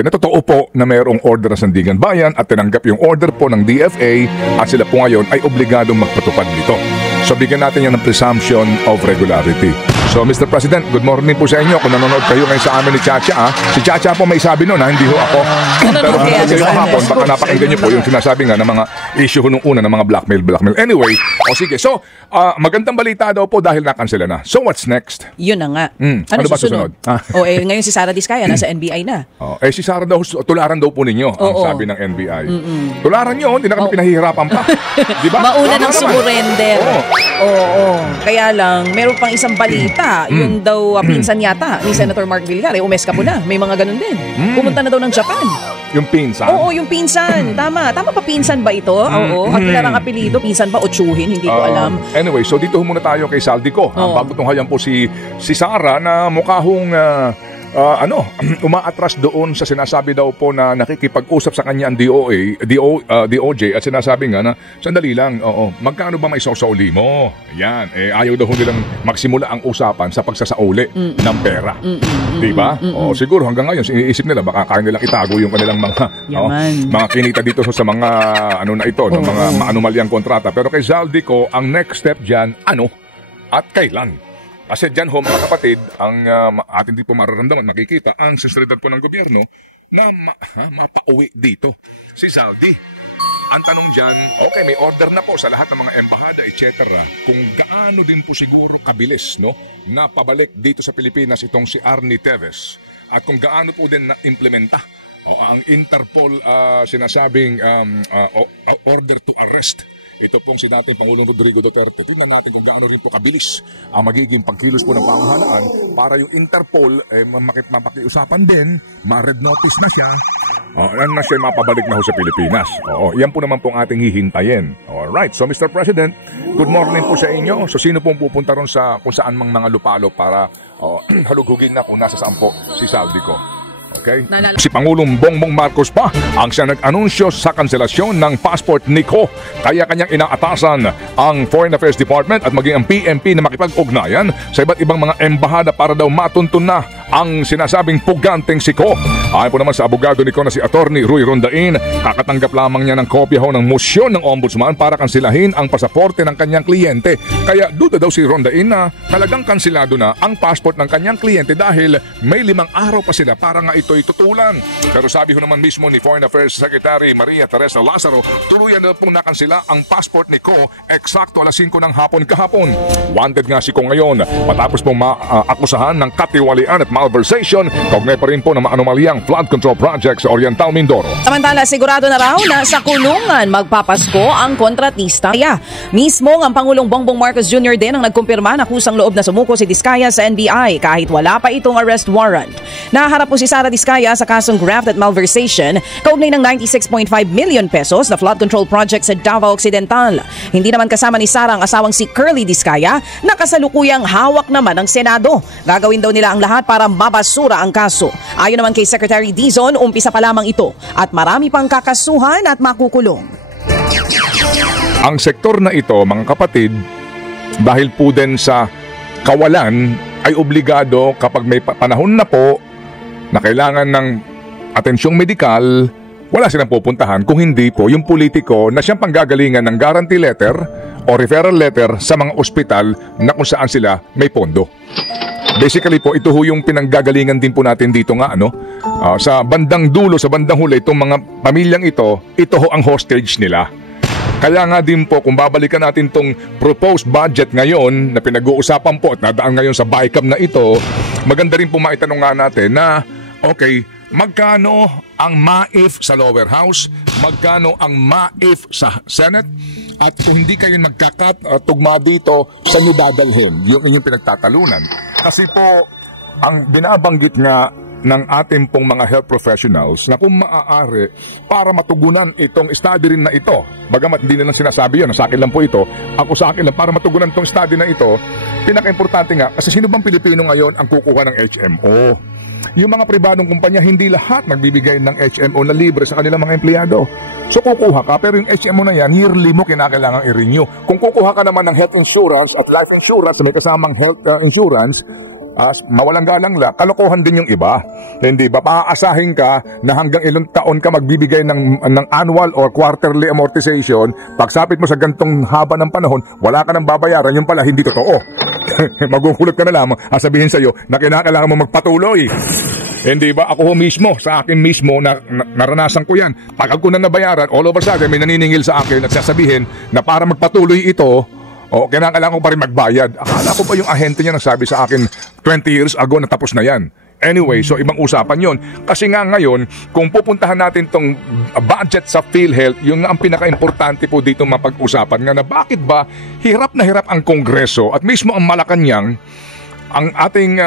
tinatotoo po na mayroong order ng Sandigan Bayan at tinanggap yung order po ng DFA at sila po ngayon ay obligadong magpatupad nito. So bigyan natin yan ng presumption of regularity. So Mr. President, good morning po sa inyo. Kung nanonood kayo ngayon sa amin ni Chacha, si Chacha po may sabi nun, hindi ho ako. Pero kayo kahapon, baka napakinggan niyo po yung sinasabi nga ng mga issue nung una ng mga blackmail. Anyway, sige. So, magandang balita daw po dahil nakansela na. So what's next? Yun na nga. Ano ba susunod? Ngayon si Sara Diskaya nasa NBI na. Si Sara daw, tularan daw po ninyo ang sabi ng NBI. Tularan nyo, hindi na kami pinahihirapan pa. Diba? Mauna ng sumurrender. Kaya lang, meron pang isang balita. Yun daw pinsan yata ni Senator Mark Villar. Umeska po na. May mga ganun din. Pumunta na daw ng Japan. Yung pinsan? Oo, yung pinsan. Tama pa pinsan ba ito? Oo. At Villar ang apelido. Pinsan ba o Chuhin? Hindi ko alam. Anyway, so dito muna tayo kay Saldico. Bago tunghayan po si Sara na mukha hong umaatras doon sa sinasabi daw po na nakikipag-usap sa kanya ang DOJ at sinasabi nga na sandali lang, magkano ba may sasauli mo? Yan, ayaw daw nilang magsimula ang usapan sa pagsasauli ng pera. Diba? Siguro hanggang ngayon iniisip nila baka kaya nilang itago yung kanilang mga kinita dito sa mga ng mga anomalyang kontrata. Pero kay Zaldico, ang next step dyan, at kailan? Kasi dyan ho mga kapatid, ang atin din po mararamdaman, nakikita ang sinseridad po ng gobyerno na mapauwi dito si Zaldi. Ang tanong dyan, okay, may order na po sa lahat ng mga embahada, etc. Kung gaano din po siguro kabilis na pabalik dito sa Pilipinas itong si Arnie Teves at kung gaano po din na-implementa ang Interpol sinasabing order to arrest. Ito pong si dating Pangulong Rodrigo Duterte. Tingnan natin kung gaano rin po kabilis ang magiging pagkilos po ng pamahalaan para yung Interpol mapakiusapan din, ma-red notice na siya, na siya mapabalik na ho sa Pilipinas. Yan po naman pong ating hihintayin. Alright, so Mr. President, good morning po sa inyo. So sino pong pupunta ron sa kung saan mga lupalo para halughugin na kung nasa saan po si Saldico? Okay. Si Pangulong Bongbong Marcos pa ang siya nag-anunsyo sa kanselasyon ng passport ni Ko. Kaya kanyang inaatasan ang Foreign Affairs Department at maging ang PNP na makipag-ugnayan sa iba't ibang mga embahada para daw matuntun na ang sinasabing puganteng si Ko. Ayon po naman sa abogado ni Ko na si Attorney Rui Rondain, kakatanggap lamang niya ng kopya ng motion ng Ombudsman para kansilahin ang pasaporte ng kanyang kliyente. Kaya duda daw si Rondain na talagang kansilado na ang passport ng kanyang kliyente dahil may 5 araw pa sila para nga ito'y tutulan. Pero sabi ho naman mismo ni Foreign Affairs Secretary Maria Teresa Lazaro, tuluyan na pong nakansila ang passport ni Ko eksakto alas 5 ng hapon kahapon. Wanted nga si Ko ngayon matapos pong maakusahan ng katiwalian at malversation kaugnay pa rin po ng anomalyang flood control project sa Oriental Mindoro. Samantala, sigurado na raw na sa kulungan magpapasko ang kontratista. Mismo ang Pangulong Bongbong Marcos Jr. din ang nagkumpirma na kusang loob na sumuko si Diskaya sa NBI kahit wala pa itong arrest warrant. Naharap po si Sara Diskaya sa kasong graft at malversation kaugnay ng 96.5 million pesos na flood control project sa Davao Occidental. Hindi naman kasama ni Sara ang asawang si Curly Diskaya na kasalukuyang hawak naman ng Senado. Gagawin daw nila ang lahat para mabasura ang kaso. Ayon naman kay Secretary Dizon, umpisa pa lamang ito at marami pang kakasuhan at makukulong. Ang sektor na ito, mga kapatid, dahil po din sa kawalan, ay obligado kapag may panahon na po na kailangan ng atensyong medikal, wala silang pupuntahan kung hindi po yung politiko na siyang panggagalingan ng guarantee letter o referral letter sa mga ospital na kung saan sila may pondo. Basically po, ito ho yung pinanggagalingan din po natin dito nga, sa bandang dulo, sa bandang huli, itong mga pamilyang ito ho ang hostage nila. Kaya nga din po, kung babalikan natin itong proposed budget ngayon na pinag-uusapan po at nadaan ngayon sa BICAM na ito, maganda rin po maitanong nga natin na, okay, magkano ang MAIF sa lower house, magkano ang MAIF sa Senate, at kung hindi kayo nagkakatugma dito, saan nyo dadalhin yung inyong pinagtatalunan? Kasi po, ang binabanggit nga ng ating pong mga health professionals na kung maaari para matugunan itong study rin na ito, bagamat hindi nilang sinasabi yun, sa akin lang po ito, ako sa akin lang, para matugunan itong study na ito, pinaka-importante nga, kasi sino bang Pilipino ngayon ang kukuha ng HMO? Yung mga pribadong kumpanya, hindi lahat magbibigay ng HMO na libre sa kanilang mga empleyado. So kukuha ka, pero yung HMO na yan, yearly mo kinakailangang i-renew. Kung kukuha ka naman ng health insurance at life insurance na may kasamang health insurance, mawalang galang lang, kalokohan din yung iba. Hindi ba? Paaasahin ka na hanggang ilang taon ka magbibigay ng annual or quarterly amortization, pagsapit mo sa gantong haba ng panahon, wala ka nang babayaran, yung pala hindi totoo. Magugulat ka na lamang, sabihin sa'yo na kinakailangan mo magpatuloy. Hindi ba? Ako mismo, sa akin mismo, naranasan ko yan. Tagal ko na nabayaran, all over sa akin, may naniningil sa akin at sasabihin na para magpatuloy ito, kailangan ko pa rin magbayad. Akala ko pa yung ahente niya nagsabi sa akin 20 years ago na tapos na yan. Anyway, so ibang usapan yon. Kasi nga ngayon, kung pupuntahan natin tong budget sa PhilHealth, yung ang pinaka-importante po dito mapag-usapan nga na bakit ba hirap na hirap ang Kongreso at mismo ang Malacanang, ang ating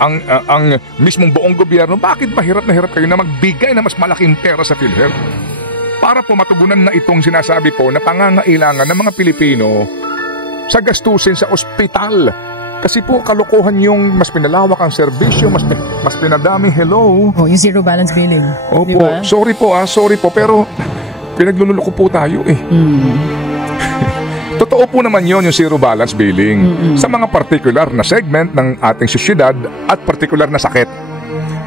ang mismong buong gobyerno, bakit ba hirap na hirap kayo na magbigay na mas malaking pera sa PhilHealth? Para po matugunan na itong sinasabi po na pangangailangan ng mga Pilipino sa gastusin sa ospital. Kasi po kalokohan yung mas pinalawak ang serbisyo, mas pinadaming hello. Yung zero balance billing. Opo, diba? sorry po, pero pinaglululoko po tayo eh. Totoo po naman yon yung zero balance billing sa mga particular na segment ng ating sosyedad at particular na sakit.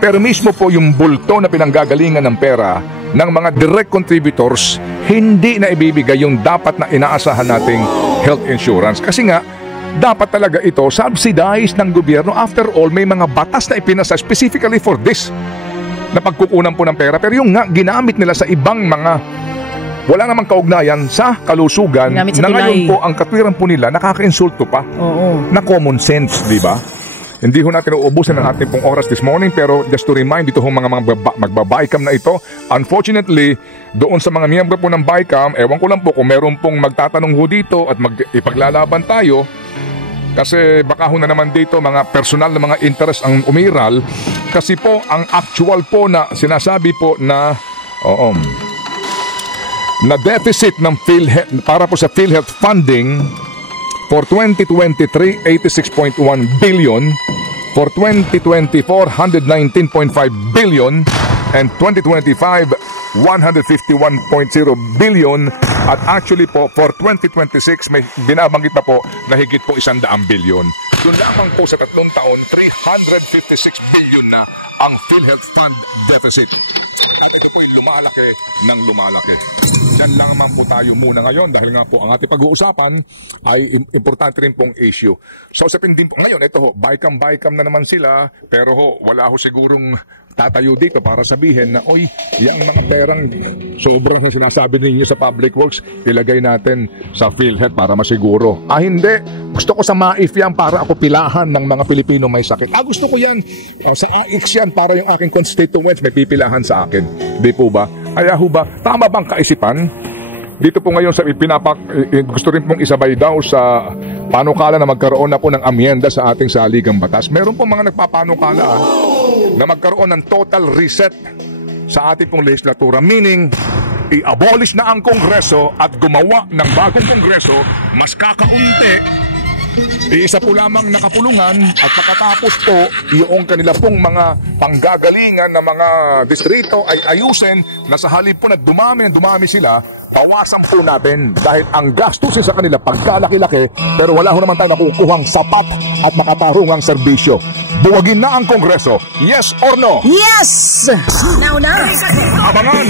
Pero mismo po yung bulto na pinanggagalingan ng pera ng mga direct contributors, hindi na ibibigay yung dapat na inaasahan nating health insurance. Kasi nga, dapat talaga ito subsidized ng gobyerno. After all, may mga batas na ipinasa specifically for this na pagkukunan po ng pera. Pero yung nga, ginamit nila sa ibang mga wala namang kaugnayan sa kalusugan na ngayon po ang katwiran po nila nakaka-insulto pa na common sense, di ba? Hindi ho natin uubusan ng ating pong oras this morning, pero just to remind dito ho mga magbabaycam na ito, unfortunately, doon sa mga miyembro po ng Baycam, ewan ko lang po kung meron pong magtatanong ho dito at ipaglalaban tayo, kasi baka ho na naman dito mga personal na mga interest ang umiral, kasi po ang actual po na sinasabi po na na deficit ng PhilHealth para po sa PhilHealth funding for 2023, 86.1 billion. For 2024, 119.5 billion. And 2025, 151.0 billion. At actually po, for 2026, may binabanggit na po na higit po 100 billion. Doon lamang po sa 3 taon, 356 billion na ang PhilHealth Fund deficit. At ito po'y lumalaki ng lumalaki. Diyan lang naman po tayo muna ngayon dahil nga po ang ating pag-uusapan ay importante rin pong issue. So sa din po, ngayon ito ho, Baycam na naman sila, pero wala ho sigurong tatayo dito para sabihin na, oy, yung mga perang sobrang na sinasabi ninyo sa Public Works, ilagay natin sa PhilHealth para masiguro. Hindi. Gusto ko sa MAIF yan para ako pilahan ng mga Pilipino may sakit. Gusto ko yan. Sa AIX yan para yung aking constituents may pipilahan sa akin. Di po ba? Kaya ho ba, tama bang kaisipan? Dito po ngayon sa gusto rin pong isabay daw sa panukala na magkaroon na po ng amyenda sa ating saligang batas. Meron po mga nagpapanukala na magkaroon ng total reset sa ating pong legislatura. Meaning, i-abolish na ang Kongreso at gumawa ng bagong Kongreso, mas kakaunti. Iisa po lamang nakapulungan at pagkatapos po, yung kanila pong mga panggagalingan na mga distrito ay ayusin na sa halip po na dumami sila, bawasan po natin dahil ang gastusin sa kanila pagkalaki-laki pero wala ho naman tayo nakukuhang sapat at makatarungang serbisyo. Buwagin na ang Kongreso. Yes or no? Yes! Now na! Abangan!